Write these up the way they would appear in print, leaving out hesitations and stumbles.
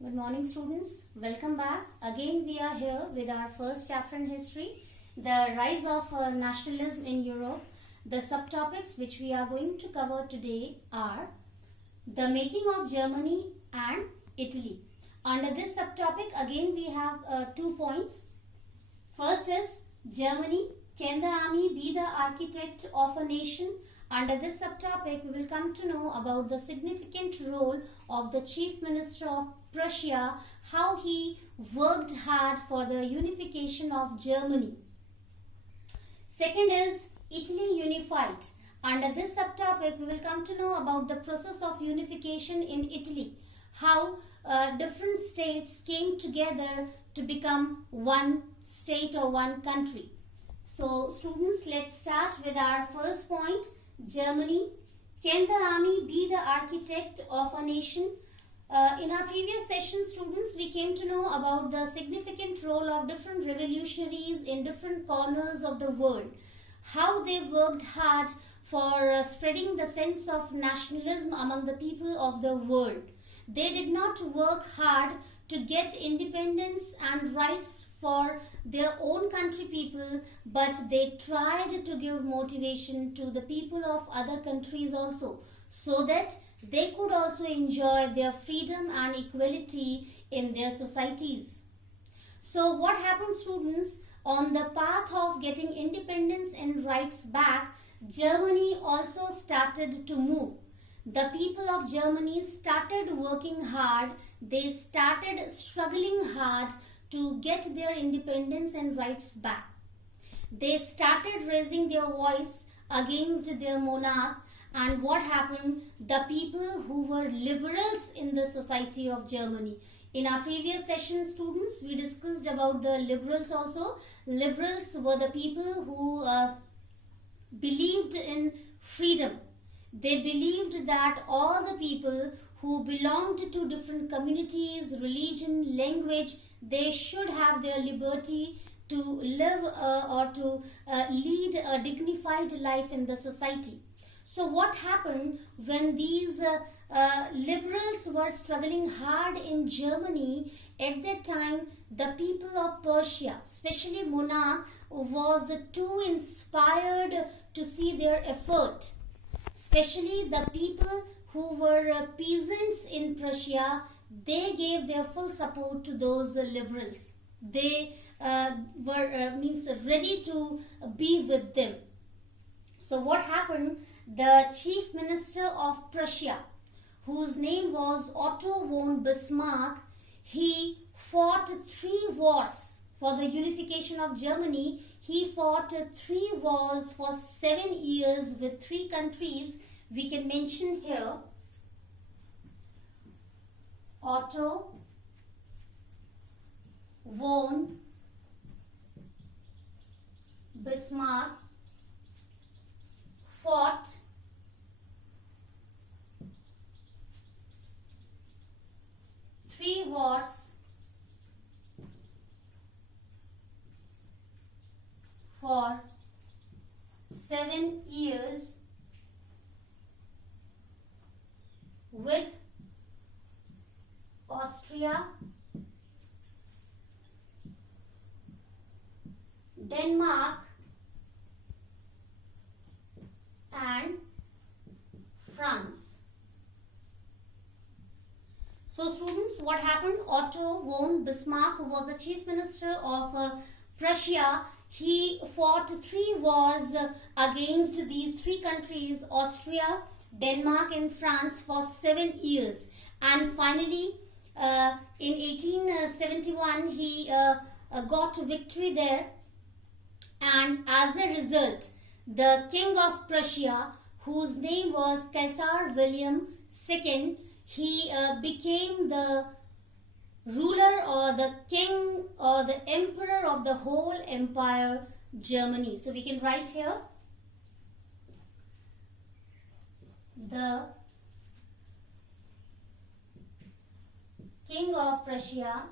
Good morning, students. Welcome back. Again, we are here with our first chapter in history, the rise of nationalism in Europe. The subtopics which we are going to cover today are the making of Germany and Italy. Under this subtopic, again, we have 2 points. First is Germany. Can the army be the architect of a nation? Under this subtopic, we will come to know about the significant role of the Chief Minister of Prussia, how he worked hard for the unification of Germany. Second is Italy unified. Under this subtopic, we will come to know about the process of unification in Italy, how different states came together to become one state or one country. So, students, let's start with our first point. Germany. Can the army be the architect of a nation? In our previous session, students, we came to know about the significant role of different revolutionaries in different corners of the world. How they worked hard for spreading the sense of nationalism among the people of the world. They did not work hard to get independence and rights for their own country people, but they tried to give motivation to the people of other countries also, so that they could also enjoy their freedom and equality in their societies. So what happened, students? On the path of getting independence and rights back, Germany also started to move. The people of Germany started working hard. They started struggling hard to get their independence and rights back. They started raising their voice against their monarch. And what happened? The people who were liberals in the society of Germany. In our previous session, students, we discussed about the liberals also. Liberals were the people who believed in freedom. They believed that all the people who belonged to different communities, religion, language, they should have their liberty to live or to lead a dignified life in the society. So what happened when these liberals were struggling hard in Germany? At that time, the people of Prussia, especially monarch, was too inspired to see their effort. Especially the people who were peasants in Prussia, they gave their full support to those liberals. They were ready to be with them. So what happened? The chief minister of Prussia, whose name was Otto von Bismarck, he fought 3 wars for the unification of Germany. He fought 3 wars for 7 years with 3 countries. We can mention here Otto von Bismarck fought three wars for 7 years with Austria, Denmark and France. So students, what happened? Otto von Bismarck, who was the chief minister of Prussia, he fought 3 wars against these 3 countries, Austria, Denmark and France, for 7 years. And finally, in 1871, he got victory there. And as a result, the king of Prussia, whose name was Caesar William II, he became the ruler or the king or the emperor of the whole empire Germany. So we can write here the king of Prussia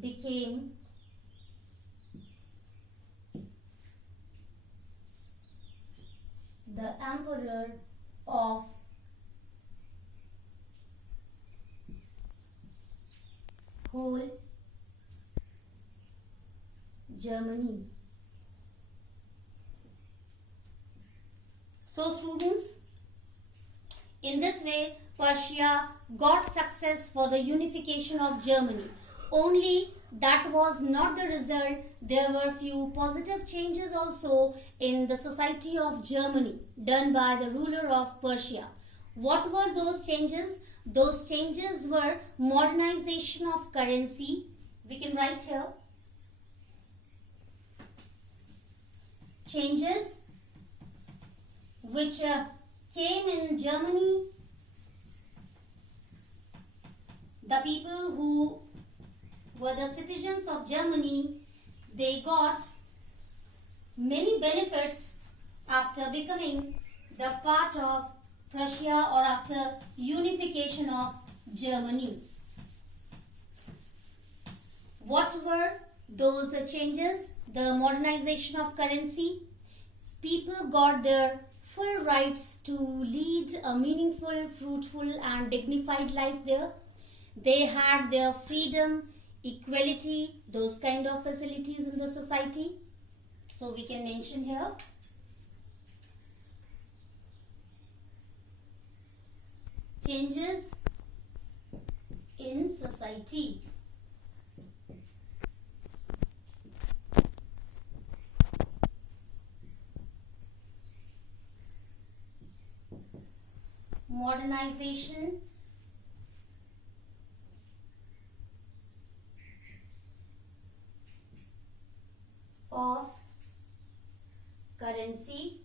became the emperor of whole Germany. So students, in this way Prussia got success for the unification of Germany. Only that was not the result. There were few positive changes also in the society of Germany done by the ruler of Prussia. What were those changes? Those changes were modernization of currency. We can write here. Changes which came in Germany. The people who were the citizens of Germany, they got many benefits after becoming the part of Prussia or after unification of Germany. What were those changes? The modernization of currency. People got their full rights to lead a meaningful, fruitful and dignified life there. They had their freedom, equality, those kind of facilities in the society. So we can mention here. Changes in society. Modernization of currency.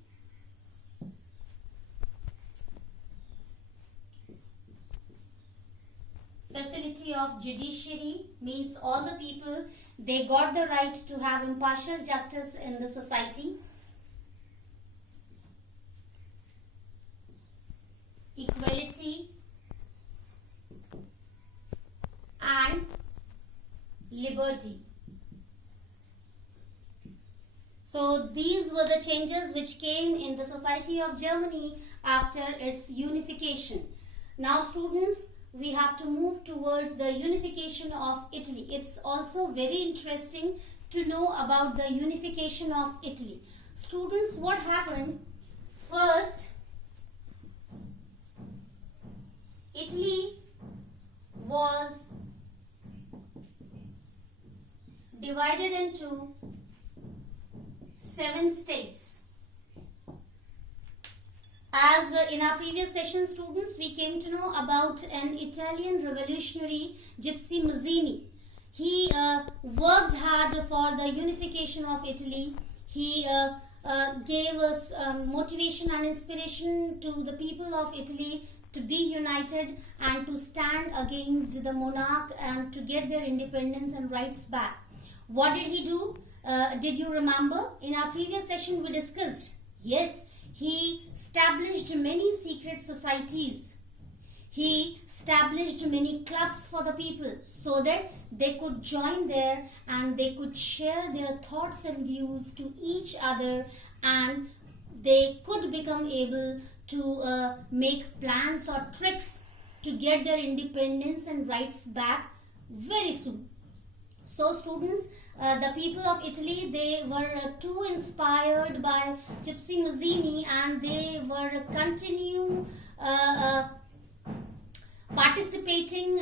Facility of judiciary means all the people, they got the right to have impartial justice in the society. Equality and liberty. So these were the changes which came in the society of Germany after its unification. Now students, we have to move towards the unification of Italy. It's also very interesting to know about the unification of Italy. Students, what happened? First, Italy was divided into 7 states. As in our previous session, students, we came to know about an Italian revolutionary, Gypsy Mazzini. He worked hard for the unification of Italy. He gave us motivation and inspiration to the people of Italy to be united and to stand against the monarch and to get their independence and rights back. What did he do? Did you remember? In our previous session we discussed. Yes, he established many secret societies. He established many clubs for the people so that they could join there and they could share their thoughts and views to each other, and they could become able to make plans or tricks to get their independence and rights back very soon. So students, the people of Italy, they were too inspired by Gypsy Mazzini and they were continue participating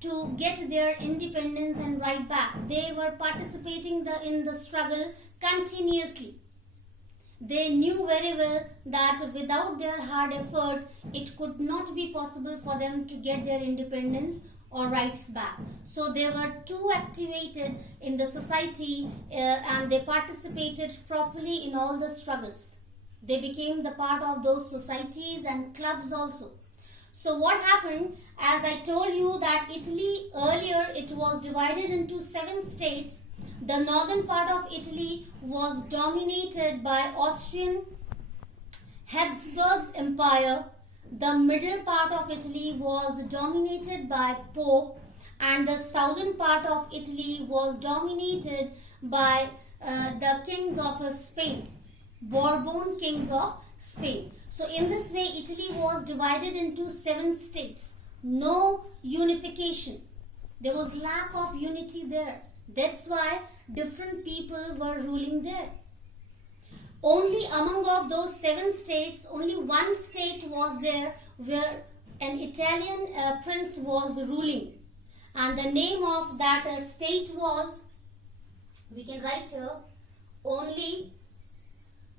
to get their independence and right back. They were participating in the struggle continuously. They knew very well that without their hard effort, it could not be possible for them to get their independence or rights back. So they were too activated in the society and they participated properly in all the struggles. They became the part of those societies and clubs also. So what happened, as I told you that Italy earlier, it was divided into 7 states. The northern part of Italy was dominated by Austrian Habsburg Empire. The middle part of Italy was dominated by Pope, and the southern part of Italy was dominated by the kings of Spain, Bourbon kings of Spain. So in this way, Italy was divided into 7 states. No unification. There was lack of unity there. That's why different people were ruling there. Only among of those 7 states, only one state was there where an Italian prince was ruling. And the name of that state was, we can write here, only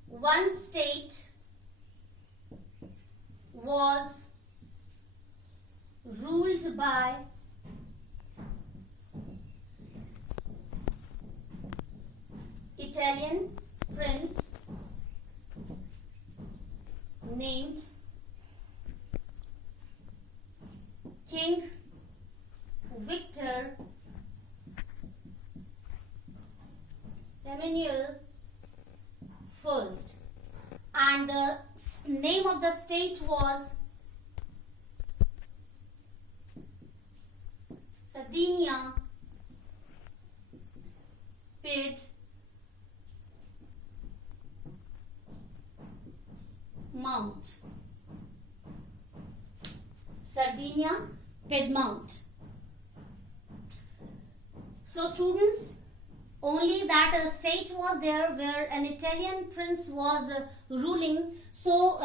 one state was ruled by Italian prince named King Victor Emmanuel I, and the name of the state was Sardinia, Piedmont. Sardinia, Piedmont. So students, only that state was there where an Italian prince was ruling. So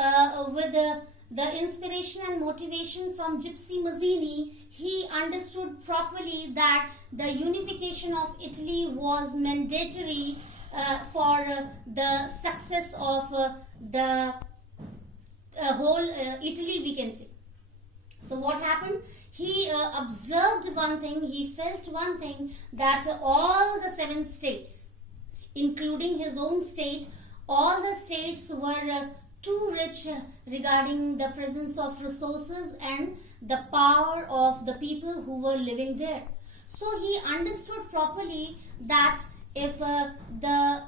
with the inspiration and motivation from Gypsy Mazzini, he understood properly that the unification of Italy was mandatory for the success of the whole Italy, we can say. So what happened? He observed one thing, he felt one thing, that all the 7 states, including his own state, all the states were too rich regarding the presence of resources and the power of the people who were living there. So he understood properly that if the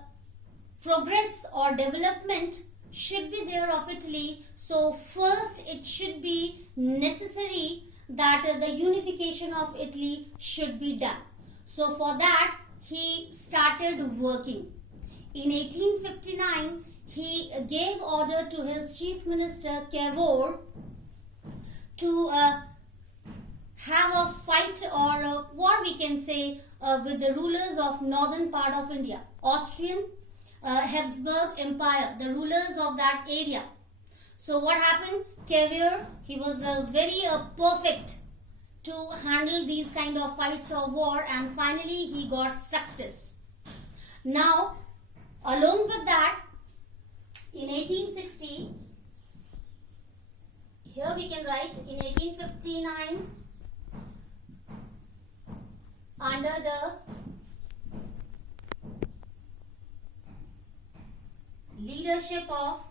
progress or development should be there of Italy, so first it should be necessary that the unification of Italy should be done. So for that he started working. In 1859 he gave order to his chief minister Cavour to have a fight or a war, we can say, with the rulers of northern part of India, Austrian Habsburg Empire, the rulers of that area. So what happened? Cavour, he was very perfect to handle these kind of fights or war, and finally he got success. Now, along with that, in 1860, here we can write, in 1859, under the leadership of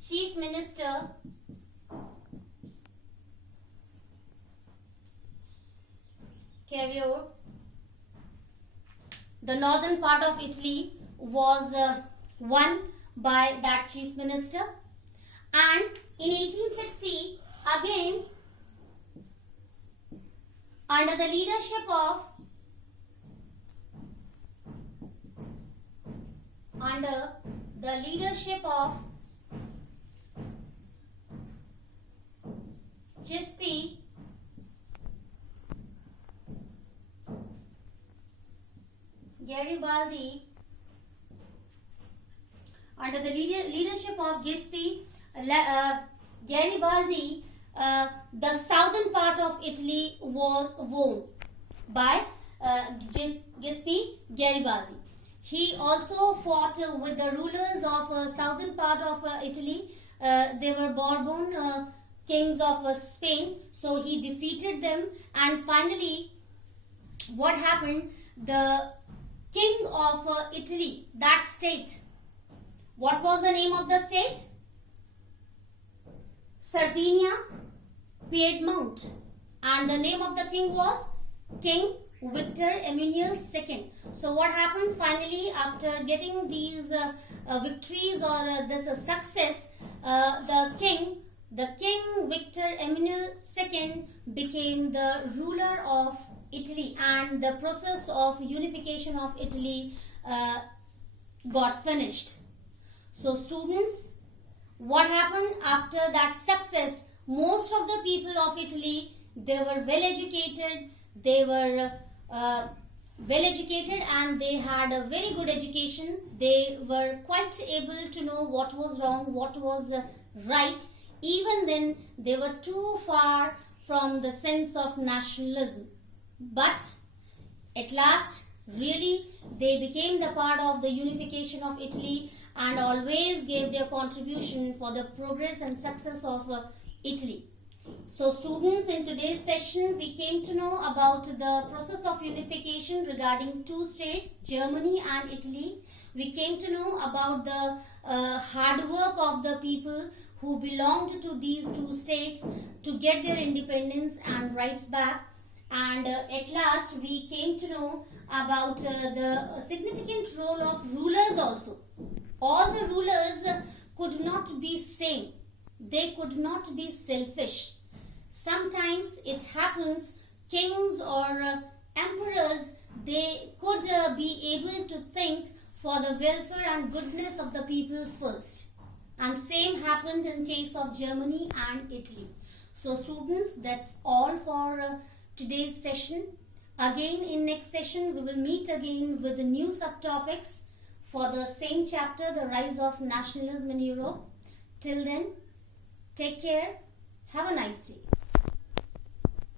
Chief Minister Cavour, the northern part of Italy was won by that Chief Minister, and in 1860 again under the leadership of Giuseppe Garibaldi, under the leadership of Giuseppe Garibaldi, the southern part of Italy was won by Giuseppe Garibaldi. He also fought with the rulers of southern part of Italy. They were Bourbon kings of Spain. So he defeated them, and finally what happened? The king of Italy, that state, what was the name of the state? Sardinia, Piedmont, and the name of the king was King Victor Emmanuel II. So what happened? Finally, after getting these victories or this success, the king Victor Emmanuel II became the ruler of Italy, and the process of unification of Italy got finished. So students, what happened after that success? Most of the people of Italy, they were well educated, and they had a very good education. They were quite able to know what was wrong, what was right. Even then, they were too far from the sense of nationalism. But at last, really, they became the part of the unification of Italy and always gave their contribution for the progress and success of Italy. So students, in today's session, we came to know about the process of unification regarding two states, Germany and Italy. We came to know about the hard work of the people who belonged to these two states to get their independence and rights back. And at last, we came to know about the significant role of rulers also. All the rulers could not be same. They could not be selfish. Sometimes it happens kings or emperors, they could be able to think for the welfare and goodness of the people first. And same happened in case of Germany and Italy. So students, that's all for today's session. Again, in next session, we will meet again with the new subtopics for the same chapter, the rise of nationalism in Europe. Till then, take care. Have a nice day.